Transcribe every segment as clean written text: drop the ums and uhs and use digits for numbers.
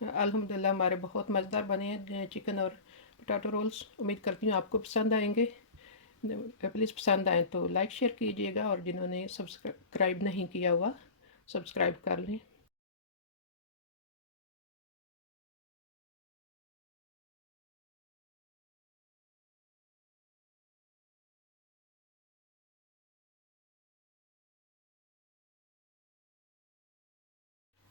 अल्हम्दुलिल्लाह हमारे बहुत मज़ेदार बने हैं चिकन और पोटैटो रोल्स। उम्मीद करती हूँ आपको पसंद आएंगे। प्लीज़ पसंद आए तो लाइक शेयर कीजिएगा और जिन्होंने सब्सक्राइब नहीं किया हुआ सब्सक्राइब कर लें।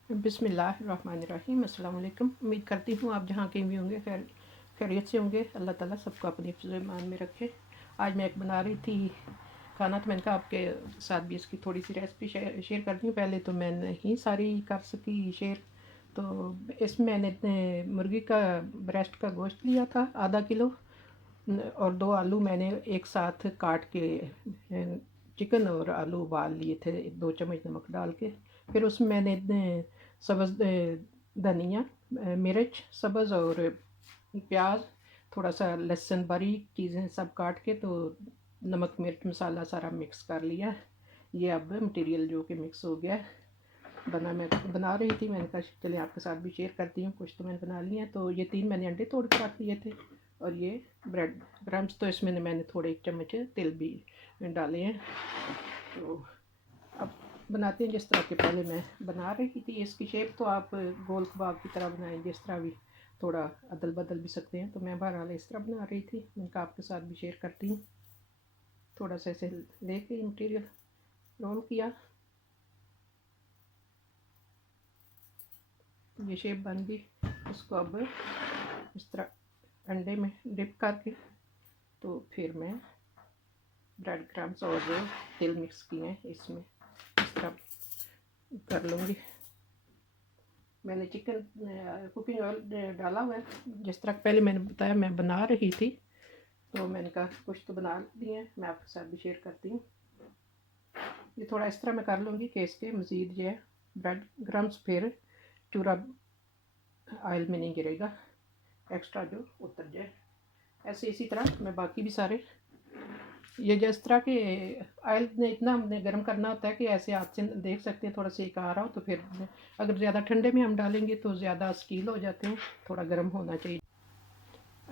बिस्मिल्लाहिर्रहमानिर्रहीम। अस्सलाम वालेकुम। उम्मीद करती हूँ आप जहाँ कहीं भी होंगे खैरियत से होंगे। अल्लाह ताला सबको अपनी हिफ्ज़ ईमान में रखे। आज मैं एक बना रही थी खाना, तो मैंने कहा आपके साथ भी इसकी थोड़ी सी रेसिपी शेयर कर दी हूँ। पहले तो मैं नहीं सारी कर सकी शेयर, तो इसमें मैंने मुर्गी का ब्रेस्ट का गोश्त लिया था आधा किलो, और 2 आलू मैंने एक साथ काट के चिकन और आलू उबाल लिए थे 2 चम्मच नमक डाल के। फिर उसमें मैंने सब्ज़ धनिया, मिर्च सब्ज़ और प्याज, थोड़ा सा लहसुन, बारीक चीज़ें सब काट के, तो नमक मिर्च मसाला सारा मिक्स कर लिया। ये अब मटेरियल जो कि मिक्स हो गया मैं बना रही थी। मैंने कहा चलिए आपके साथ भी शेयर करती हूँ। कुछ तो मैंने बना लिए हैं। तो ये 3 मैंने अंडे तोड़ के रख लिए थे, और ये ब्रेड क्रम्स, तो इसमें मैंने थोड़े 1 चम्मच तिल भी डाले हैं। तो अब बनाते हैं जिस तरह के पहले मैं बना रही थी। इसकी शेप तो आप गोल कबाब की तरह बनाएं, जिस तरह भी, थोड़ा अदल बदल भी सकते हैं। तो मैं बहरहाल इस तरह बना रही थी। मैं कहा आपके साथ भी शेयर करती हूँ। थोड़ा सा ऐसे लेके मटेरियल रोल किया, ये शेप बन गई। इसको अब इस तरह अंडे में डिप करके, तो फिर मैं ब्रेड क्रम्स और तिल मिक्स किए हैं इसमें इस तरह कर लूँगी। मैंने चिकन कुकिंग ऑयल डाला हुआ है, जिस तरह पहले मैंने बताया मैं बना रही थी। तो मैंने कहा कुछ तो बना दिए हैं, मैं आपके साथ भी शेयर करती हूँ। ये थोड़ा इस तरह मैं कर लूँगी कि इसके मज़ीद जो है ब्रेड क्रम्स फिर चूरा ऑयल में नहीं गिरेगा, एक्स्ट्रा जो उतर जाए। ऐसे इसी तरह मैं बाकी भी सारे, ये जिस तरह के ऑयल ने इतना हमने गर्म करना होता है कि ऐसे हाथ से देख सकते हैं थोड़ा सेक आ रहा हो, तो फिर अगर ज़्यादा ठंडे में हम डालेंगे तो ज़्यादा स्टील हो जाते हैं, थोड़ा गर्म होना चाहिए।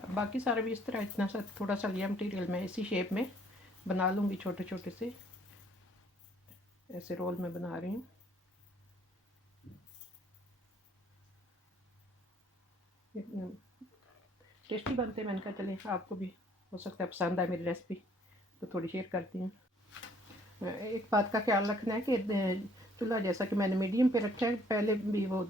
बाकी सारे भी इस तरह इतना सा थोड़ा सा लिया मटीरियल, मैं इसी शेप में बना लूँगी। छोटे छोटे से ऐसे रोल में बना रही हूँ। टेस्टी बनते हैं। मैंने कहा चले आपको भी हो सकता है पसंद आए मेरी रेसिपी, तो थोड़ी शेयर करती हूँ। एक बात का ख्याल रखना है कि चूल्हा जैसा कि मैंने मीडियम पे रखा है। पहले भी वो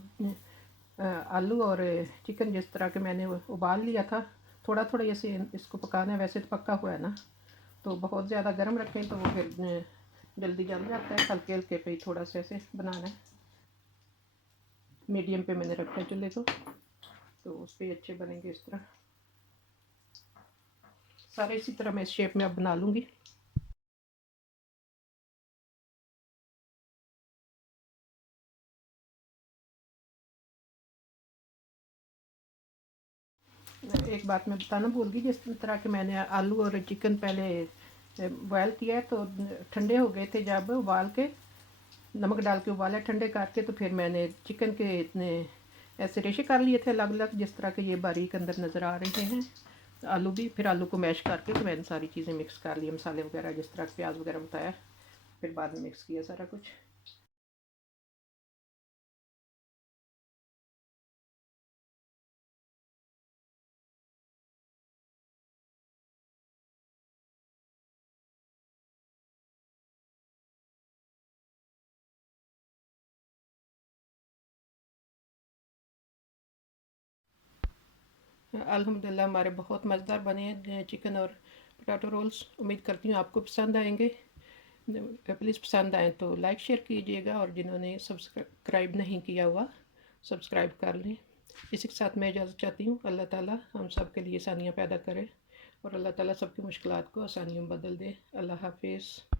आलू और चिकन जिस तरह के मैंने उबाल लिया था, थोड़ा थोड़ा ऐसे इसको पकाना है। वैसे तो पक्का हुआ है ना, तो बहुत ज़्यादा गर्म रखें तो वो फिर जल्दी जल जाता है। हल्के हल्के पे ही थोड़ा सा ऐसे बनाना है। मीडियम पे मैंने रखा है चूल्हे को, तो उस पर अच्छे बनेंगे। इस तरह सारे इसी तरह मैं इस शेप में अब बना लूँगी। एक बात मैं बताना भूल गई, जिस तरह के मैंने आलू और चिकन पहले बॉयल किया है, तो ठंडे हो गए थे जब उबाल के, नमक डाल के उबाला ठंडे करके, तो फिर मैंने चिकन के इतने ऐसे रेशे कर लिए थे अलग अलग, जिस तरह के ये बारीक अंदर नज़र आ रहे हैं। आलू भी, फिर आलू को मैश करके तो मैंने सारी चीज़ें मिक्स कर ली, मसाले वगैरह जिस तरह प्याज वगैरह बताया, फिर बाद में मिक्स किया सारा कुछ। अल्हम्दुलिल्लाह हमारे बहुत मज़ेदार बने हैं चिकन और पोटैटो रोल्स। उम्मीद करती हूँ आपको पसंद आएंगे। प्लीज़ पसंद आए तो लाइक शेयर कीजिएगा, और जिन्होंने सब्सक्राइब नहीं किया हुआ सब्सक्राइब कर लें। इसी के साथ मैं इजाज़त चाहती हूँ। अल्लाह ताला हम सब के लिए आसानियाँ पैदा करे, और अल्लाह ताला सबकी मुश्किलात को आसानियों में बदल दे। अल्लाह हाफिज़।